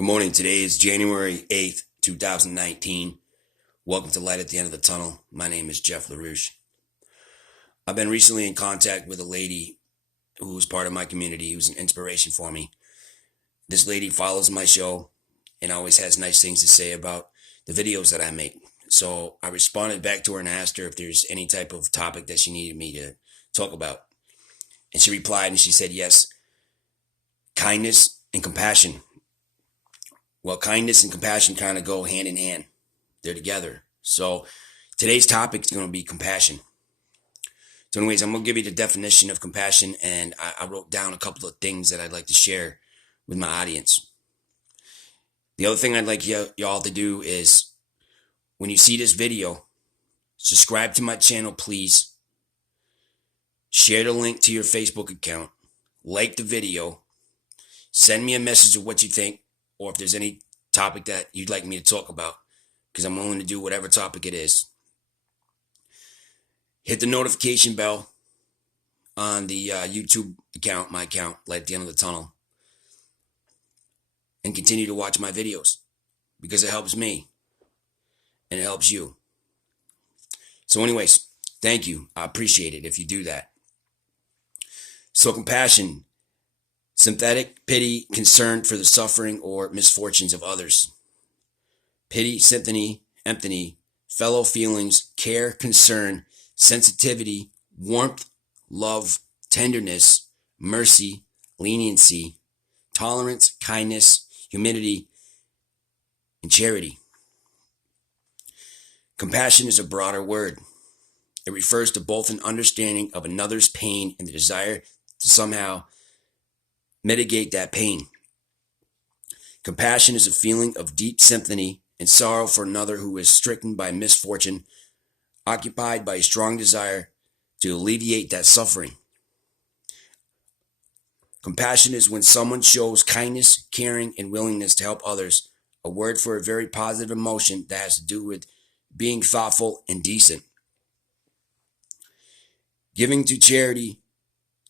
Good morning. Today is January 8th, 2019. Welcome to Light at the End of the Tunnel. My name is Jeff LaRouche. I've been recently in contact with a lady who was part of my community, who's an inspiration for me. This lady follows my show and always has nice things to say about the videos that I make. So I responded back to her and asked her if there's any type of topic that she needed me to talk about. And she replied and she said, yes, kindness and compassion. Well, kindness and compassion kind of go hand in hand. They're together. So today's topic is going to be compassion. So anyways, I'm going to give you the definition of compassion, and I wrote down a couple of things that I'd like to share with my audience. The other thing I'd like y'all to do is, when you see this video, subscribe to my channel, please. Share the link to your Facebook account. Like the video. Send me a message of what you think, or if there's any topic that you'd like me to talk about, because I'm willing to do whatever topic it is. Hit the notification bell on the YouTube account, my account, Light at the End of the Tunnel, and continue to watch my videos, because it helps me and it helps you. So anyways, thank you. I appreciate it if you do that. So compassion. Sympathetic, pity, concern for the suffering or misfortunes of others. Pity, sympathy, empathy, fellow feelings, care, concern, sensitivity, warmth, love, tenderness, mercy, leniency, tolerance, kindness, humility, and charity. Compassion is a broader word. It refers to both an understanding of another's pain and the desire to somehow mitigate that pain. Compassion is a feeling of deep sympathy and sorrow for another who is stricken by misfortune, occupied by a strong desire to alleviate that suffering. Compassion is when someone shows kindness, caring, and willingness to help others, a word for a very positive emotion that has to do with being thoughtful and decent. Giving to charity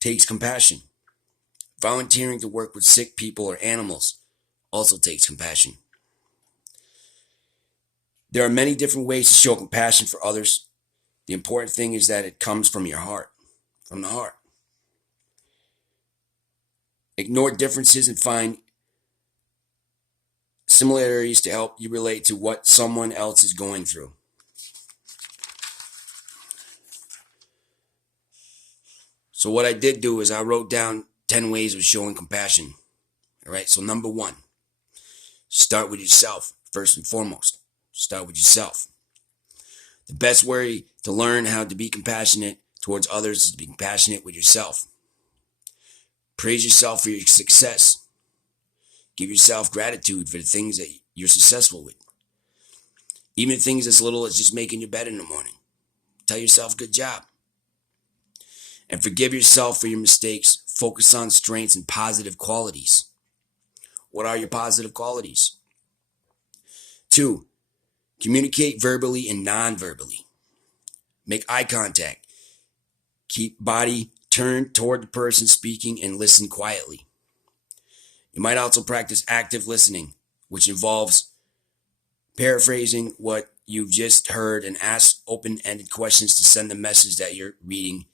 takes compassion. Volunteering to work with sick people or animals also takes compassion. There are many different ways to show compassion for others. The important thing is that it comes from your heart, from the heart. Ignore differences and find similarities to help you relate to what someone else is going through. So what I did do is I wrote down 10 ways of showing compassion. All right, so number 1, start with yourself. First and foremost, start with yourself. The best way to learn how to be compassionate towards others is to be compassionate with yourself. Praise yourself for your success. Give yourself gratitude for the things that you're successful with. Even things as little as just making your bed in the morning. Tell yourself good job. And forgive yourself for your mistakes. Focus on strengths and positive qualities. What are your positive qualities? 2, communicate verbally and non-verbally. Make eye contact. Keep body turned toward the person speaking and listen quietly. You might also practice active listening, which involves paraphrasing what you've just heard and ask open-ended questions to send the message that you're reading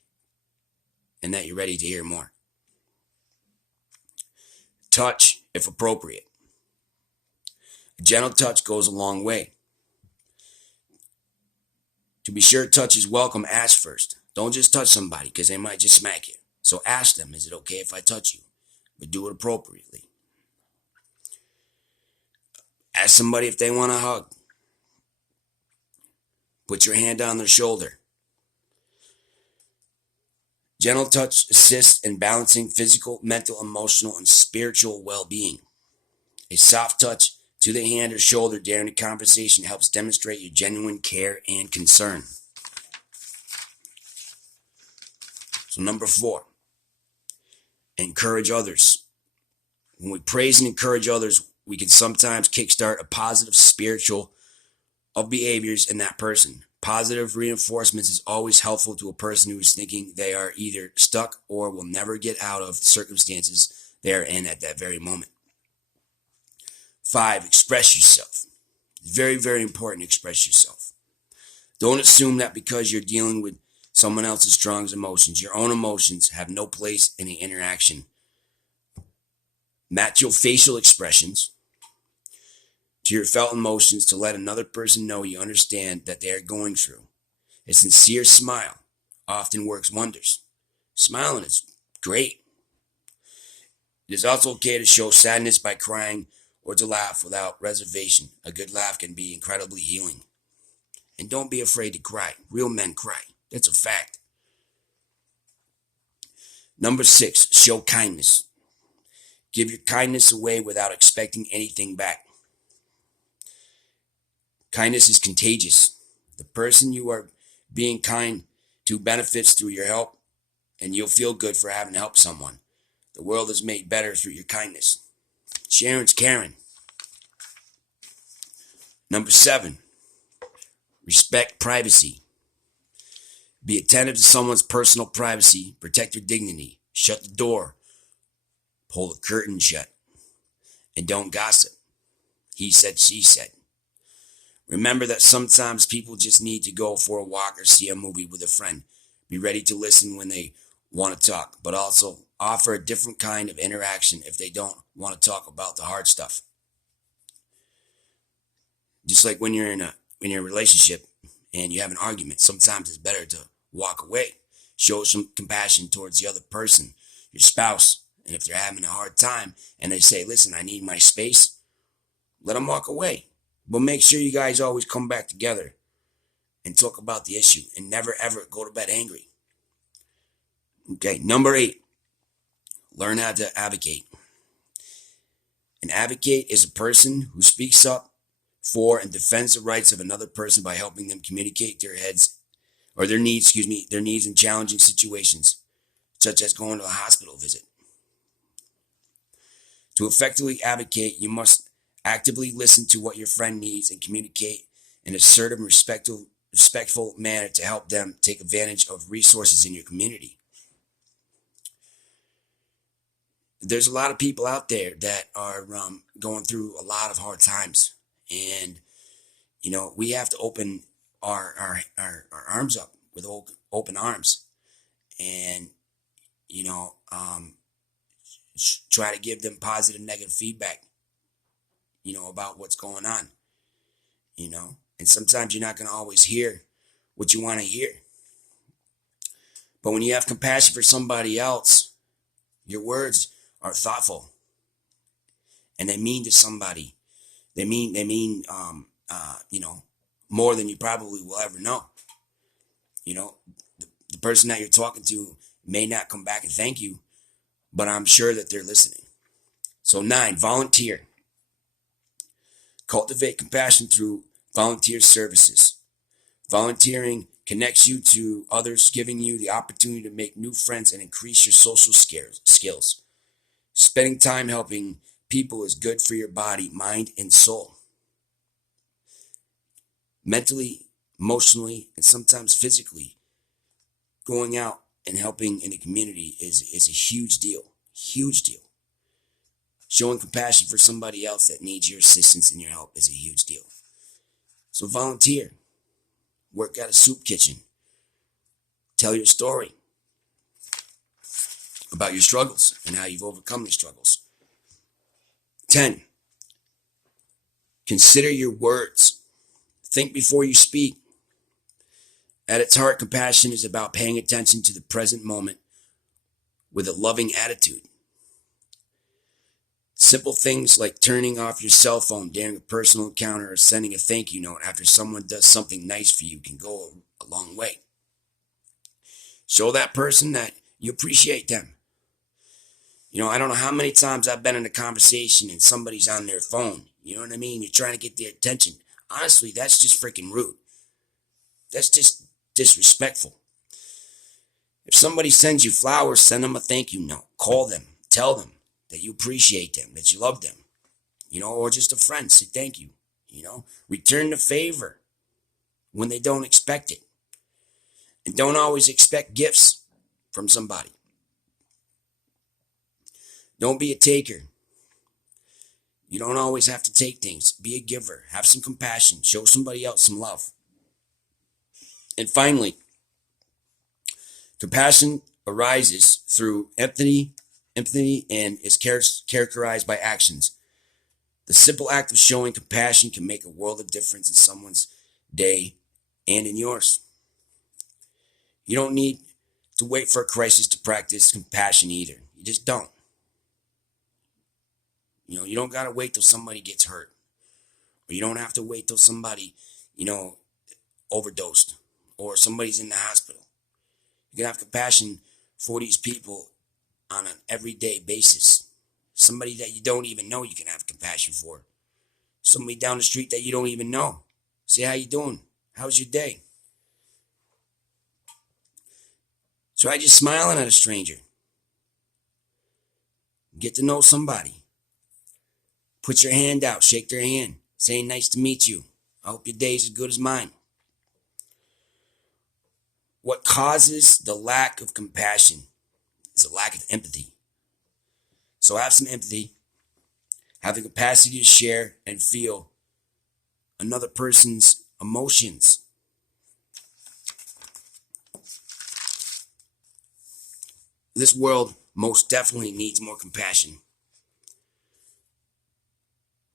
and that you're ready to hear more. Touch, if appropriate. A gentle touch goes a long way. To be sure touch is welcome, ask first. Don't just touch somebody because they might just smack you. So ask them, is it okay if I touch you? But do it appropriately. Ask somebody if they want a hug. Put your hand on their shoulder. Gentle touch assists in balancing physical, mental, emotional, and spiritual well-being. A soft touch to the hand or shoulder during a conversation helps demonstrate your genuine care and concern. So number 4, encourage others. When we praise and encourage others, we can sometimes kickstart a positive spiritual of behaviors in that person. Positive reinforcements is always helpful to a person who is thinking they are either stuck or will never get out of the circumstances they are in at that very moment. 5, express yourself. Very, very important to express yourself. Don't assume that because you're dealing with someone else's strong emotions, your own emotions have no place in the interaction. Match your facial expressions to your felt emotions to let another person know you understand that they are going through. A sincere smile often works wonders. Smiling is great. It is also okay to show sadness by crying or to laugh without reservation. A good laugh can be incredibly healing. And don't be afraid to cry. Real men cry. That's a fact. Number 6, show kindness. Give your kindness away without expecting anything back. Kindness is contagious. The person you are being kind to benefits through your help, and you'll feel good for having helped someone. The world is made better through your kindness. Sharon's Karen. Number 7, respect privacy. Be attentive to someone's personal privacy. Protect your dignity. Shut the door. Pull the curtain shut. And don't gossip. He said, she said. Remember that sometimes people just need to go for a walk or see a movie with a friend. Be ready to listen when they want to talk, but also offer a different kind of interaction if they don't want to talk about the hard stuff. Just like when you're in a relationship and you have an argument, sometimes it's better to walk away. Show some compassion towards the other person, your spouse. And if they're having a hard time and they say, listen, I need my space, let them walk away. But make sure you guys always come back together and talk about the issue and never ever go to bed angry. Okay, number 8, learn how to advocate. An advocate is a person who speaks up for and defends the rights of another person by helping them communicate their needs in challenging situations, such as going to a hospital visit. To effectively advocate, you must actively listen to what your friend needs and communicate in an assertive and respectful manner to help them take advantage of resources in your community. There's a lot of people out there that are going through a lot of hard times. And, we have to open our arms up with open arms. And, try to give them positive, negative feedback, about what's going on, and sometimes you're not going to always hear what you want to hear. But when you have compassion for somebody else, your words are thoughtful and they mean to somebody. They mean, more than you probably will ever know. The person that you're talking to may not come back and thank you, but I'm sure that they're listening. So 9, volunteer. Cultivate compassion through volunteer services. Volunteering connects you to others, giving you the opportunity to make new friends and increase your social skills. Spending time helping people is good for your body, mind, and soul. Mentally, emotionally, and sometimes physically, going out and helping in the community is a huge deal. Huge deal. Showing compassion for somebody else that needs your assistance and your help is a huge deal. So volunteer. Work at a soup kitchen. Tell your story about your struggles and how you've overcome your struggles. 10. Consider your words. Think before you speak. At its heart, compassion is about paying attention to the present moment with a loving attitude. Simple things like turning off your cell phone during a personal encounter or sending a thank you note after someone does something nice for you can go a long way. Show that person that you appreciate them. I don't know how many times I've been in a conversation and somebody's on their phone. You know what I mean? You're trying to get their attention. Honestly, that's just freaking rude. That's just disrespectful. If somebody sends you flowers, send them a thank you note. Call them. Tell them that you appreciate them, that you love them. Or just a friend, say thank you. Return the favor when they don't expect it. And don't always expect gifts from somebody. Don't be a taker. You don't always have to take things. Be a giver. Have some compassion. Show somebody else some love. And finally, compassion arises through empathy, and is characterized by actions. The simple act of showing compassion can make a world of difference in someone's day and in yours. You don't need to wait for a crisis to practice compassion either. You just don't. You don't got to wait till somebody gets hurt. Or you don't have to wait till somebody, overdosed. Or somebody's in the hospital. You can have compassion for these people on an everyday basis. Somebody that you don't even know you can have compassion for. Somebody down the street that you don't even know. Say, how you doing? How's your day? Try just smiling at a stranger. Get to know somebody. Put your hand out, shake their hand, saying nice to meet you. I hope your day's as good as mine. What causes the lack of compassion is a lack of empathy. So have some empathy. Have the capacity to share and feel another person's emotions. This world most definitely needs more compassion.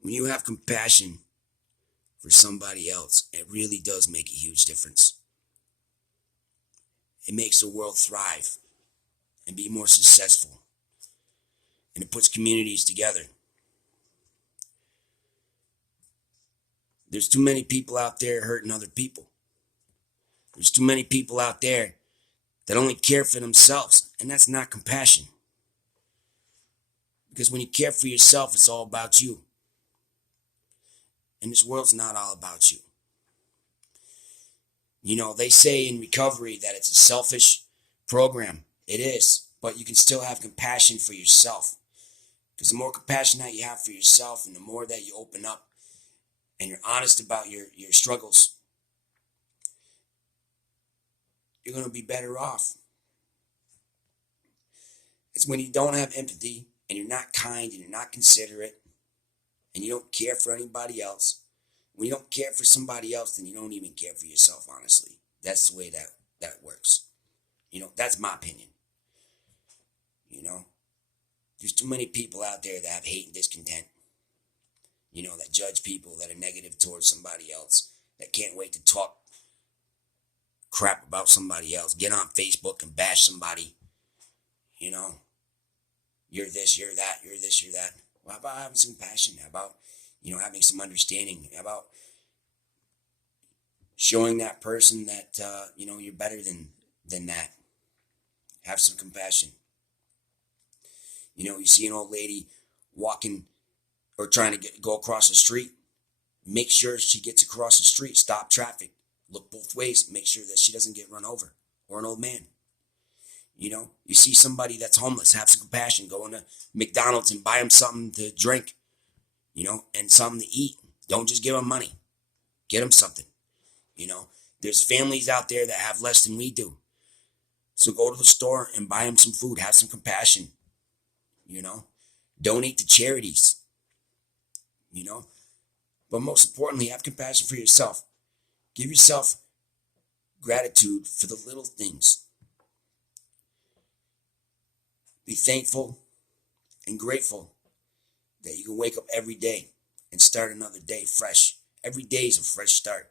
When you have compassion for somebody else, it really does make a huge difference. It makes the world thrive and be more successful. And it puts communities together. There's too many people out there hurting other people. There's too many people out there that only care for themselves, and that's not compassion. Because when you care for yourself, it's all about you. And this world's not all about you. They say in recovery that it's a selfish program. It is, but you can still have compassion for yourself. Because the more compassion that you have for yourself and the more that you open up and you're honest about your struggles, you're going to be better off. It's when you don't have empathy and you're not kind and you're not considerate and you don't care for anybody else. When you don't care for somebody else, then you don't even care for yourself, honestly. That's the way that works. That's my opinion. There's too many people out there that have hate and discontent. That judge people, that are negative towards somebody else, that can't wait to talk crap about somebody else. Get on Facebook and bash somebody. You're this, you're that, you're this, you're that. Well, how about having some passion? How about, having some understanding? How about showing that person that, you're better than that? Have some compassion. You see an old lady walking or trying to go across the street. Make sure she gets across the street. Stop traffic. Look both ways. Make sure that she doesn't get run over. Or an old man. You see somebody that's homeless. Have some compassion. Go into McDonald's and buy them something to drink. And something to eat. Don't just give them money. Get them something. There's families out there that have less than we do. So go to the store and buy them some food. Have some compassion. Donate to charities. But most importantly, have compassion for yourself. Give yourself gratitude for the little things. Be thankful and grateful that you can wake up every day and start another day fresh. Every day is a fresh start.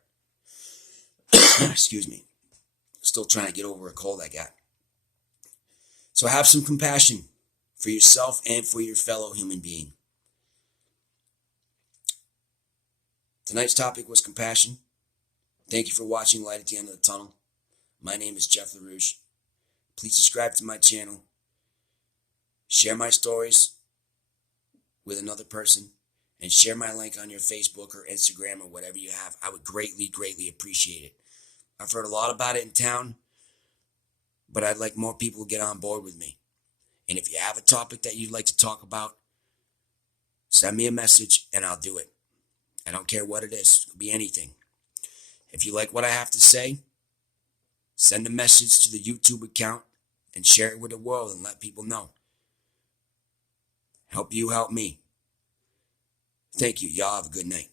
Excuse me. Still trying to get over a cold I got. So have some compassion for yourself and for your fellow human being. Tonight's topic was compassion. Thank you for watching Light at the End of the Tunnel. My name is Jeff LaRouche. Please subscribe to my channel. Share my stories with another person. And share my link on your Facebook or Instagram or whatever you have. I would greatly, greatly appreciate it. I've heard a lot about it in town. But I'd like more people to get on board with me. And if you have a topic that you'd like to talk about, send me a message and I'll do it. I don't care what it is. It could be anything. If you like what I have to say, send a message to the YouTube account and share it with the world and let people know. Help you help me. Thank you. Y'all have a good night.